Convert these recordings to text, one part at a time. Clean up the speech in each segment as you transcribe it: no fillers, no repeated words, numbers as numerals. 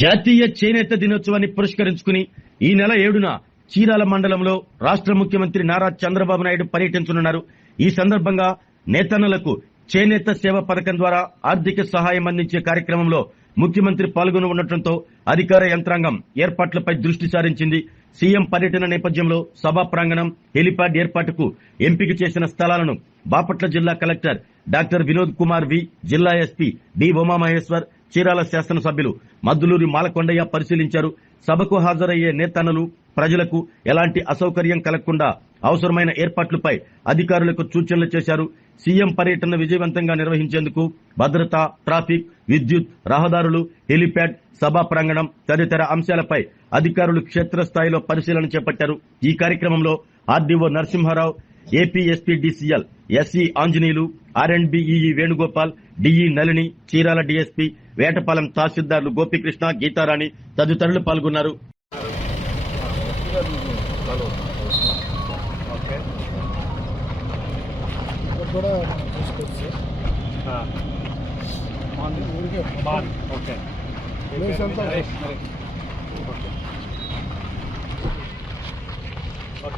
జాతీయ చేనేత దినోత్సవాన్ని పురస్కరించుకుని ఈ నెల 7న చీరాల మండలంలో రాష్ట్ర ముఖ్యమంత్రి నారా చంద్రబాబు నాయుడు పర్యటించనున్నారు. ఈ సందర్భంగా నేతన్నలకు చేనేత సేవ పథకం ద్వారా ఆర్థిక సహాయం అందించే కార్యక్రమంలో ముఖ్యమంత్రి పాల్గొని ఉండటంతో అధికార యంత్రాంగం ఏర్పాట్లపై దృష్టి సారించింది. సీఎం పర్యటన నేపథ్యంలో సభా ప్రాంగణం, హెలిప్యాడ్ ఏర్పాటుకు ఎంపిక చేసిన స్థలాలను బాపట్ల జిల్లా కలెక్టర్ డాక్టర్ వినోద్ కుమార్ వి, జిల్లా ఎస్పీ డి ఉమామహేశ్వర్, చీరాల శాసనసభ్యులు మద్దులూరి మాలకొండయ్య పరిశీలించారు. సభకు హాజరయ్యే నేతన్నలు, ప్రజలకు ఎలాంటి అసౌకర్యం కలగకుండా అవసరమైన ఏర్పాట్లపై అధికారులకు సూచనలు చేశారు. సీఎం పర్యటన విజయవంతంగా నిర్వహించేందుకు భద్రత, ట్రాఫిక్, విద్యుత్, రహదారులు, హెలిప్యాడ్, సభా ప్రాంగణం తదితర అంశాలపై అధికారులు క్షేత్రస్థాయిలో పరిశీలన చేపట్టారు. ఈ కార్యక్రమంలో RDO Narasimha Rao, AP SPDCL SE Anjaneyulu, R and B EE Venugopal, DE Nalini, Chirala DSP, Vetapalem తహసీల్దార్లు గోపీకృష్ణ, గీతారాణి తదితరులు పాల్గొన్నారు.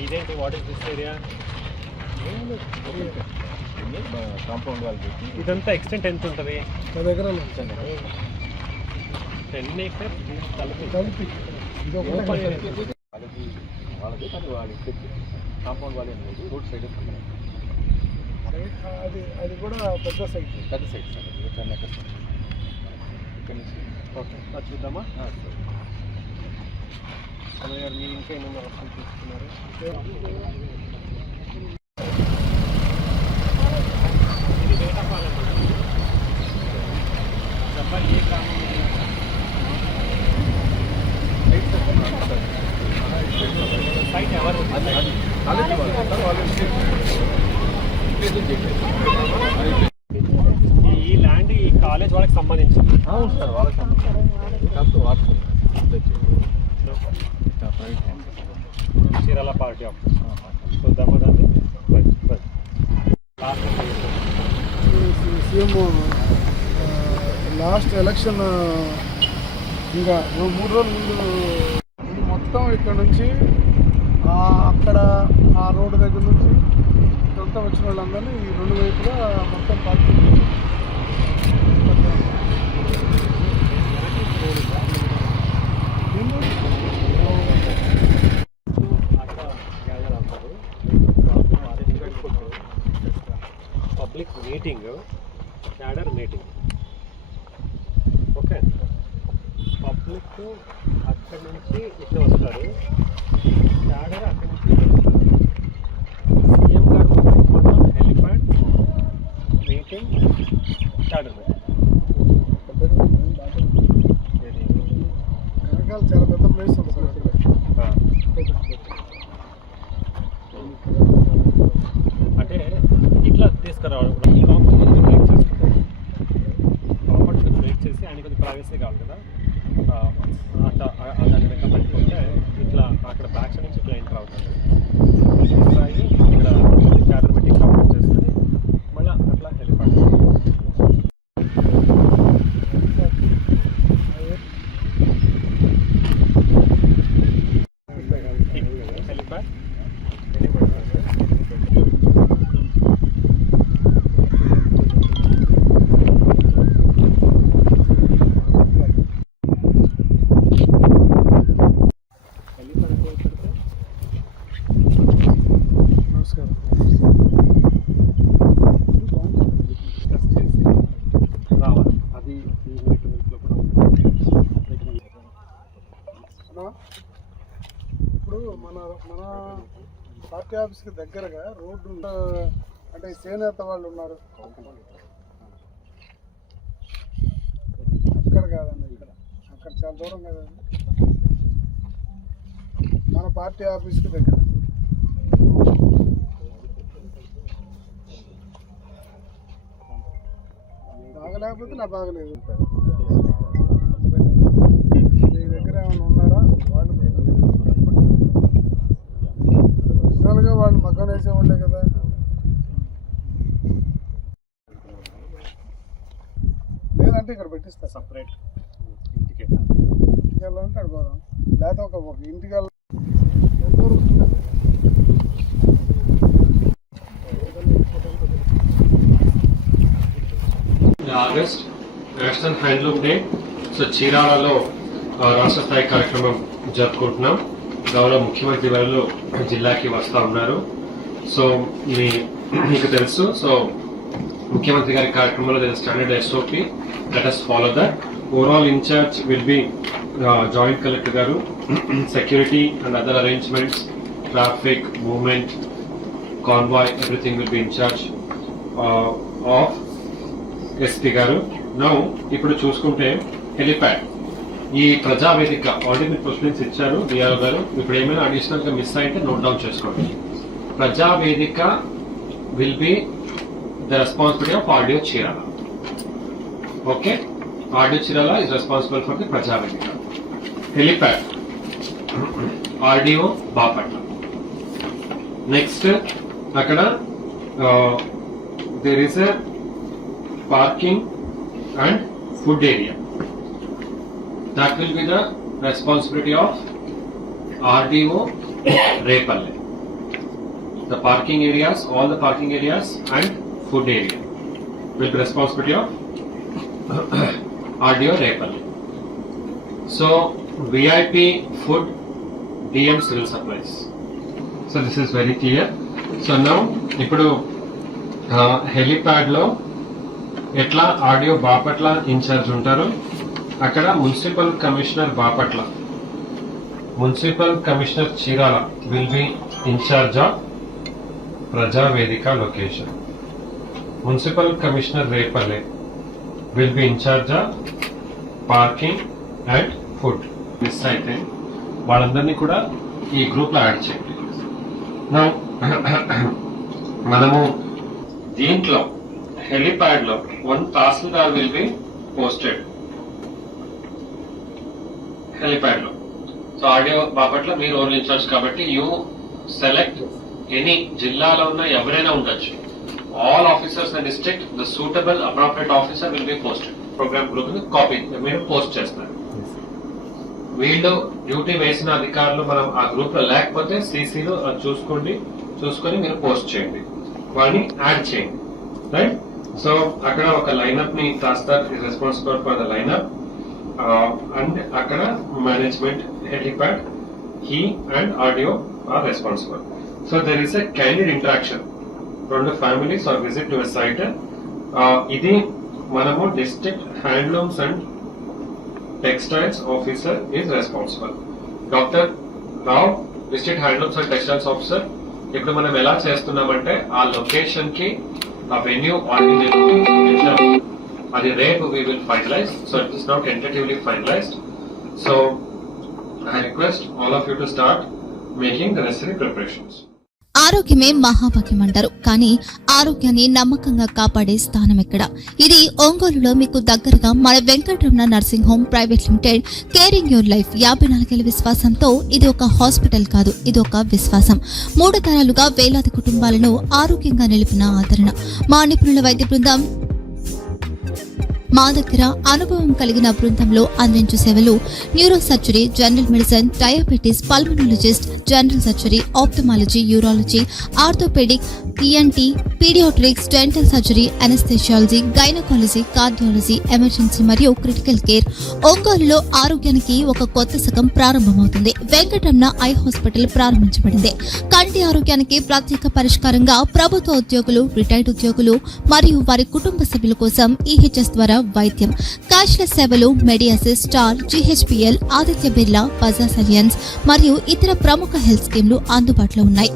ఇదేంటి, what is this area? Compound wall ఇదంతా ఎక్స్టెంట్ ఎంత ఉంటుంది? 10 ఎకరాలు. 10 ఎకర్స్ కలిపి వాళ్ళది కానీ వాళ్ళు కాంపౌండ్ వాల్ అనేది రోడ్ సైడ్ అది కూడా పెద్ద సైట్ సార్. 10 ఎకర్స్ ఇక్కడ నుంచి. ఓకే, అది చూద్దామా? మీ ఇంకా ఏమైనా వస్తువులు తీసుకున్నారు? సైట్ ఎవరు? ఈ ల్యాండ్ ఈ కాలేజ్ వాళ్ళకి సంబంధించింది. అవును సార్, వాళ్ళకి సంబంధించి వాడుతుంది. చీరాల పార్టీ ఆఫీస్ చూద్దామా దాన్ని? సీఎం లాస్ట్ ఎలక్షన్ ఇంకా 3 రోజుల ముందు ఇది మొత్తం ఇక్కడ నుంచి అక్కడ ఆ రోడ్డు దగ్గర నుంచి ఇదంతా వచ్చిన వాళ్ళందరినీ ఈ 2 వైపులా మొత్తం party public meeting, cadre meeting. Okay, public అక్కడి నుంచి ఇటు వస్తారు, క్యాడర్ అక్కడి నుంచి సీఎం గారు మొత్తం హెలిప్యాడ్ మీటింగ్, క్యాడర్ వెనకాల చాలా పెద్ద ప్లేస్ ఉంది సార్. అంటే ఇట్లా తీసుకురావడం, ఈ కాంపౌండ్ బ్రేక్ చేసుకుంటాం. కాంపౌండ్ బ్రేక్ చేసి ఆయన కొద్దిగా ప్రైవసీ కావాలి కదా, అట్లా దాని వెనక పెట్టుకుంటే ఇట్లా అక్కడ బ్యాక్ సైడ్ నుంచి ఇట్లా ఎంటర్ అవుతుంది. ఇక్కడ క్యాడర్ పెట్టి కాంపౌండ్ చేసుకుని మళ్ళీ అట్లా హెలిప్యాడ్. హెలిప్యాడ్ ఇప్పుడు మన పార్టీ ఆఫీస్కి దగ్గరగా రోడ్డు అంటే చేనేత వాళ్ళు ఉన్నారు. అక్కడ కాదండి, అక్కడ చాలా దూరం కదండి. మన పార్టీ ఆఫీస్కి దగ్గర బాగలేకపోతే నా బాగలేదు. మీ దగ్గర ఏమైనా ఉన్నారా? వాళ్ళు పర్సనల్గా వాళ్ళు మగ్గం వేసేవాళ్ళే కదా. లేదంటే ఇక్కడ పెట్టిస్తా సపరేట్ ఇంటికి కావాలంటే అక్కడ పోదాం, లేకపోతే ఒక ఇంటికి వెళ్ళాలి. ఎంత దూరం ఉంటుంది? August national handloom day. So చీరాలలో రాష్ట్ర స్థాయి కార్యక్రమం జరుపుకుంటున్నాం. గౌరవ ముఖ్యమంత్రి వారు జిల్లాకి వస్తూ ఉన్నారు. సో మీకు తెలుసు, సో ముఖ్యమంత్రి గారి కార్యక్రమంలో standard SOP, let us follow that. Overall in charge will be Joint Collector garu, security and other arrangements, traffic, movement, convoy, everything will be in charge of SP garu. Now, ఇప్పుడు చూసుకుంటే helipad, ఈ Prajavedika already మీరు questions ఇచ్చారు DR గారు. ఇప్పుడు ఏమైనా additional గా miss అయితే నోట్ డౌన్ చేసుకోండి. Prajavedika will be the responsibility of RDO Chirala. Okay, RDO Chirala is responsible for the Prajavedika. Helipad RDO Bapatla. Next అక్కడ there is a parking and food area. That will be the responsibility of RDO Repalle. The parking areas, all the parking areas and food area will be responsibility of RDO Repalle. So VIP food, DM civil supplies. So this is very clear. So now ఇప్పుడు helipad లో ఎట్లా RDO Bapatla incharge ఉంటారు, అక్కడ municipal commissioner Bapatla, municipal commissioner Chirala will be incharge of Prajavedika location. Municipal commissioner Repalle will be incharge of parking and food. Miss అయితే వాళ్ళందరినీ కూడా ఈ group లో యాడ్ చేయండి. నా మనము దీంట్లో హెలిప్యాడ్ లో 1 తహసీల్దార్ విల్ బి పోస్టెడ్ హెలిప్యాడ్ లో. సో ఆడియో బాపట్ల మీరు ఓన్ ఇన్ఛార్జ్ కాబట్టి యూ సెలెక్ట్ ఎనీ, జిల్లాలో ఉన్న ఎవరైనా ఉండొచ్చు. All officers in district, the suitable appropriate officer will be posted. Program group copy మీరు పోస్ట్ చేస్తారు. వీళ్ళు డ్యూటీ వేసిన అధికారులు మనం ఆ గ్రూప్ లో లేకపోతే CCలో చూసుకొని మీరు పోస్ట్ చేయండి, వాళ్ళని యాడ్ చేయండి. రైట్. సో అక్కడ ఒక లైనప్ ని రాస్తారు, is responsible for the lineup. And అక్కడ management, helipad, he and audio are responsible. So there is a candid interaction. 2 families or visit to a site. ఇది మనము district handlooms and textiles officer is responsible. Doctor Rao, district handlooms and textiles officer. ఇప్పుడు మనం ఎలా చేస్తున్నామంటే ఆ location కి ఆ venue organisation అది రేపు we will finalize. So it is now tentatively finalized. So I request all of you to start making the necessary preparations. ఆరోగ్యమే మహాభాగ్యం అంటారు, కానీ ఆరోగ్యాన్ని నమ్మకంగా కాపాడే స్థానం ఎక్కడ? ఇది ఒంగోలులో మీకు దగ్గరగా మన Venkataramana nursing home private limited. Caring your life 54 ఏళ్ల విశ్వాసంతో ఇది ఒక హాస్పిటల్ కాదు, ఇది ఒక విశ్వాసం. 3 తరాలుగా వేలాది కుటుంబాలను ఆరోగ్యంగా నిలిపిన ఆదరణ. మా నిపుణుల వైద్య బృందం మా దగ్గర అనుభవం కలిగిన బృందంలో అందించే సేవలు neuro surgery, general medicine, diabetes, pulmonologist, general surgery, ophthalmology, urology, orthopaedic, ENT, paediatrics, dental surgery, anaesthesiology, gynaecology, cardiology, emergency మరియు క్రిటికల్ కేర్. ఒంగోలులో ఆరోగ్యానికి ఒక కొత్త శకం ప్రారంభమవుతుంది. వెంకటరమణ ఐ హాస్పిటల్ ప్రారంభించబడింది. కంటి ఆరోగ్యానికి ప్రత్యేక పరిష్కారంగా ప్రభుత్వ ఉద్యోగులు, రిటైర్డ్ ఉద్యోగులు మరియు వారి కుటుంబ సభ్యుల కోసం EHS ద్వారా వైద్యం. క్యాష్లెస్ సేవలు Medi Assist, Star, GHPL, Aditya Birla, Bajaj Allianz మరియు ఇతర ప్రముఖ హెల్త్ స్కీమ్లు అందుబాటులో ఉన్నాయి.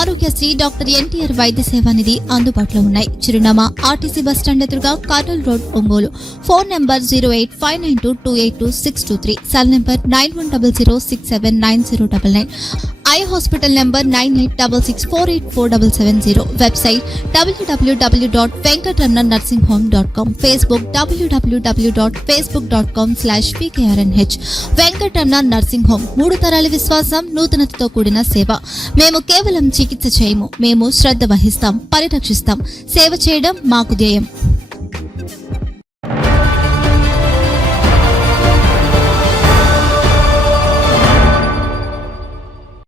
ఆరోగ్యశ్రీ, డాక్టర్ NTR వైద్య సేవా నిధి అందుబాటులో ఉన్నాయి. చిరునామా RTC బస్ స్టాండ్ ఎదురుగా, Kurnool road, Ongole. Phone number 08592282623, cell number 9100679099. Eye hospital number 9866484770. Website www.venkatramananursinghome.com. Facebook www.facebook.com/pkrnh. Venkataramana nursing home, 3 తరాల విశ్వాసం, నూతనతతో కూడిన సేవ. మేము కేవలం చికిత్స చేయము, మేము శ్రద్ధ వహిస్తాం, పరిరక్షిస్తాం. సేవ చేయడం మాకు ధ్యేయం.